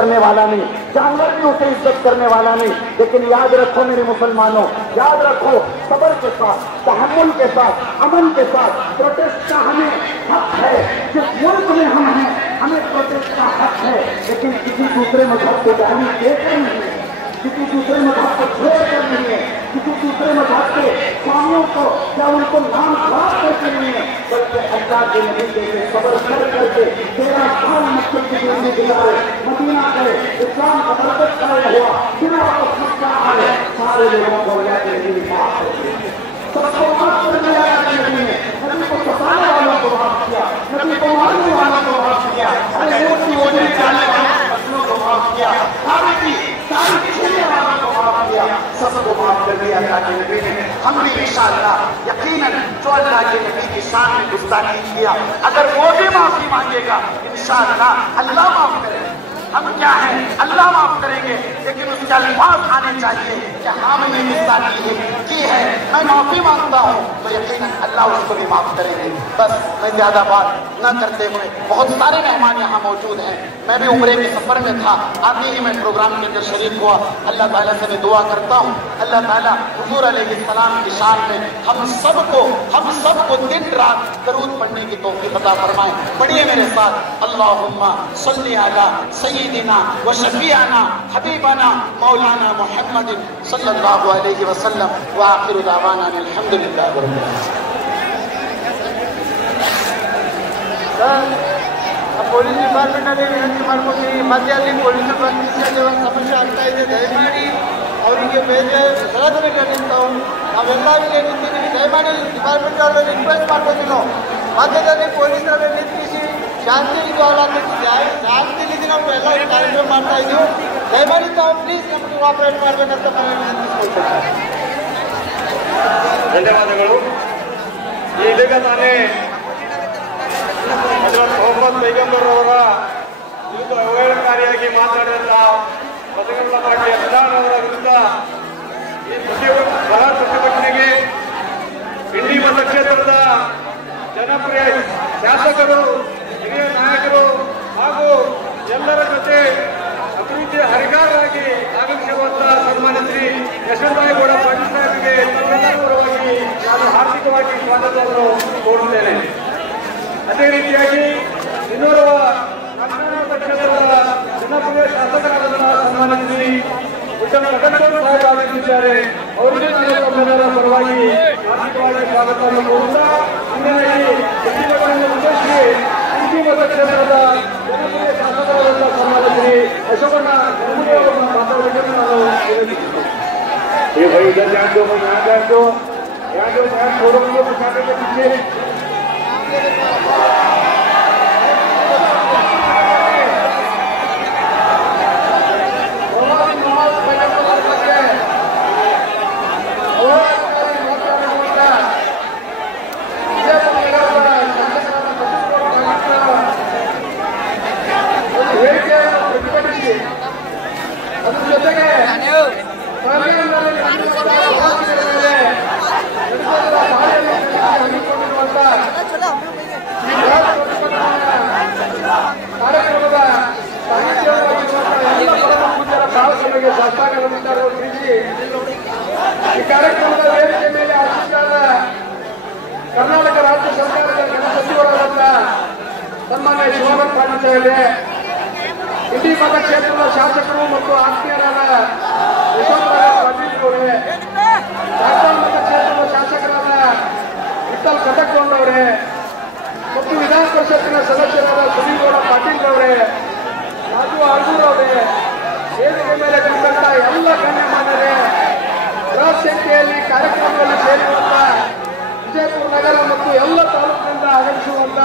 करने वाला नहीं, जानवर भी उसे इज्जत करने वाला नहीं। लेकिन याद रखो मेरे मुसलमानों, याद रखो, सब्र के साथ, तहम्मुल के साथ, अमन के साथ प्रोटेस्ट का हमें हक है। जिस मुल्क में हम हैं हमें प्रोटेस्ट का हक है, लेकिन किसी दूसरे मजहब को गाली देकर नहीं है, किसी दूसरे मजहब को छोड़कर नहीं है, किसी दूसरे मजहब के स्वामियों को या उनको नाम खराब करके नहीं है, बल्कि अल्लाह के नबी के सब्र कर करके 13 साल मक्के की जिंदगी गुजारे, मदीना गए, इस्लाम का बरकत कायम हुआ, बिना मक्का आए सारे लोगों को अल्लाह के नबी ने माफ कर दिया। सबको माफ करने वाला नबी ने नबी को सताने वालों को माफ किया, नबी को मारने वालों को माफ किया, अरे मोटी होने जाने वालों को माफ किया, सारी छीनने वालों को माफ किया, सबको माफ कर दिया अल्लाह के नबी ने। हम भी इंशाअल्लाह यकीनन जो अल्लाह के नबी की शान में गुस्ताखी किया, अगर वो भी माफी मांगेगा इंशाअल्लाह अल्लाह माफ करेगा। हम क्या है अल्लाह माफ करेंगे, लेकिन उसके अल्फाज आने चाहिए कि हाँ मैंने गुस्ताखी की है, मैं माफी मांगता हूँ, तो यकीनन अल्लाह उसको भी माफ करेंगे। बस मैं ज्यादा बात न करते हुए, बहुत सारे मेहमान यहाँ मौजूद हैं, मैं भी उम्रे के सफर में था, आते ही मैं प्रोग्राम के अंदर शरीक हुआ। अल्लाह ताला से मैं दुआ करता हूँ अल्लाह ताला हुजूर अलैहिस्सलाम की शान में हम सबको दिन रात दरूद पढ़ने की तौफीक अता फरमाए। पढ़िए मेरे साथ, अल्लाहुम्मा सल्ली अला सय्यिदिना व शफीअना हबीबना मौलाना मुहम्मद सल्लल्लाहु अलैहि वसल्लम व आखिरु दावाना अल्हम्दुलिल्लाहि रब्बिल आलमीन। ಪೊಲೀಸ್ ಡಿಪಾರ್ಟ್ಮೆಂಟಲ್ಲಿ ವಿನಂತಿ ಮಾಡ್ಕೊತೀವಿ, ಮಧ್ಯದಲ್ಲಿ ಪೊಲೀಸರು ಬಂದು ಸಮಸ್ಯೆ ಆಗ್ತಾ ಇದೆ, ದಯಮಾಡಿ ಅವರಿಗೆ ಬೇರೆ ಸಲಹೆಗಳಿಂದ ನಾವೆಲ್ಲ ಇಲ್ಲಿ ನಿಂತಿದ್ದೀವಿ, ದಯಮಾಡಿ ಡಿಪಾರ್ಟ್ಮೆಂಟ್ ಅವರಲ್ಲಿ ರಿಕ್ವೆಸ್ಟ್ ಮಾಡ್ಕೊತೀವಿ, ಮಧ್ಯದಲ್ಲಿ ಪೊಲೀಸರನ್ನು ನಿಂತಿಸಿ ಶಾಂತಿ ಶಾಂತಿಲಿ ನಾವು ಎಲ್ಲ ಕಾರ್ಯಕ್ರಮ ಮಾಡ್ತಾ ಇದ್ದೀವಿ, ದಯಮಾಡಿ ತಾವು ಪ್ಲೀಸ್ ನಮಗೆ ಕೋಆಪರೇಟ್ ಮಾಡಬೇಕಂತ ನಾವು ವಿನಂತಿಸ್ಕೊಳ್ತೀವಿ. ಧನ್ಯವಾದಗಳು. ಈಗ ತಾನೇ ಹಜರತ್ ಮೊಹಮ್ಮದ್ ಪೈಗಂಬರ್ ಅವರ ವಿರುದ್ಧ ಅವಹೇಳನಕಾರಿಯಾಗಿ ಮಾತನಾಡಿದಂತ ಬಸಗಲ್ಲ ಪಾಟೀಲ್ ಅಜ್ಜಾನ್ ಅವರ ವಿರುದ್ಧ ಈ ಬರ ಪ್ರತಿಭಟನೆಗೆ ಇಂಡಿ ಮತಕ್ಷೇತ್ರದ ಜನಪ್ರಿಯ ಶಾಸಕರು, ಹಿರಿಯ ನಾಯಕರು ಹಾಗೂ ಎಲ್ಲರ ಜೊತೆ ಅಭಿವೃದ್ಧಿ ಹರಿಗಾರರಾಗಿ ಆಗಮಿಸಿರುವಂತಹ ಸನ್ಮಾನ್ಯ ಶ್ರೀ ಯಶವಂತರಾಯಗೌಡ ಪಾಟೀಲ್ ಸಾಹೇಬರಿಗೆ ತಮ್ಮೆಲ್ಲರ ಪರವಾಗಿ ನಾನು ಹಾರ್ದಿಕವಾಗಿ ಸ್ವಾಗತವನ್ನು ಕೋರುತ್ತೇನೆ. ಅದೇ ರೀತಿಯಾಗಿ ಇನ್ನೋರ್ವ ಕ್ಷೇತ್ರದ ಜನಪ್ರಿಯ ಶಾಸಕರಾದಂತಹ ಸನ್ಮಾನ್ಯ ಶ್ರೀ ಉತ್ತಮ ಕಟಕೂರು ಸಾಹೇಬ್ ಆಗಮಿಸಿದ್ದಾರೆ. ಅವರಿಗೆ ತಮ್ಮೆಲ್ಲರ ಪರವಾಗಿ ಹಾರ್ದಿಕವಾಗಿ ಸ್ವಾಗತವನ್ನು ಕೋರುತ್ತಾ ಇಂದಿನ ಈ ಪ್ರತಿಭಟನೆಯನ್ನು ಉದ್ದೇಶಿಸಿ ಇಂಡಿ ಮತಕ್ಷೇತ್ರದ ಜನಪ್ರಿಯ ಶಾಸಕರಾದಂತಹ ಸನ್ಮಾನ್ಯ ಶ್ರೀ ಅಶೋಕಣ್ಣ ಗಂಗೂಲಿ ಅವರನ್ನು ಮಾತಾಡಬೇಕೆಂದು ನಾನು विनंती. भाई इधर ध्यान दो, यहाँ ध्यान दो, ध्यान छोड़ो के पीछे। ಅದ್ರ ಜೊತೆಗೆ ಕಾರ್ಯಕ್ರಮದ ಸಾಹಿತ್ಯವಾಗಿ ಶಾಸ್ತ್ರಗಳನ್ನು ತಿಳಿಸಿ ಈ ಕಾರ್ಯಕ್ರಮದ ವೇದಿಕೆ ಮೇಲೆ ಆಶಿಸಿದ ಕರ್ನಾಟಕ ರಾಜ್ಯ ಸರ್ಕಾರದ ಗಣ ಸಚಿವರಾದಂಥ ಸನ್ಮಾನ್ಯ ಶಿವಾನಂದ ಪಾಟೀಲ್ ಸಾಹೇಬ್ರೆ, ಇಂಡಿ ಮತಕ್ಷೇತ್ರದ ಶಾಸಕರು ಮತ್ತು ಆತ್ಮೀಯರಾದ ಯಶವಂತರಾಯ ಪಾಟೀಲ್ ಅವರೇ, ಸಾಗರ ಮತಕ್ಷೇತ್ರದ ಶಾಸಕರಾದ ವಿಠಲ್ ಕಟಕಗೌಡ ಅವರೇ ಮತ್ತು ವಿಧಾನ ಪರಿಷತ್ತಿನ ಸದಸ್ಯರಾದ ಸುನೀಗೌಡ ಪಾಟೀಲ್ ಅವರೇ, ರಾಜು ಆರ್ಗೂರ್ ಅವರೇ, ವೇದಿಕೆ ಮೇಲೆ ಕುಳಿತಂತ ಎಲ್ಲ ಗಣ್ಯಮಾನ್ಯರೇ, ಬೃಹತ್ ಸಂಖ್ಯೆಯಲ್ಲಿ ಕಾರ್ಯಕ್ರಮದಲ್ಲಿ ಸೇರಿರುವಂತಹ ವಿಜಯಪುರ ನಗರ ಮತ್ತು ಎಲ್ಲ ತಾಲೂಕಿನಿಂದ ಆಗಮಿಸುವಂತ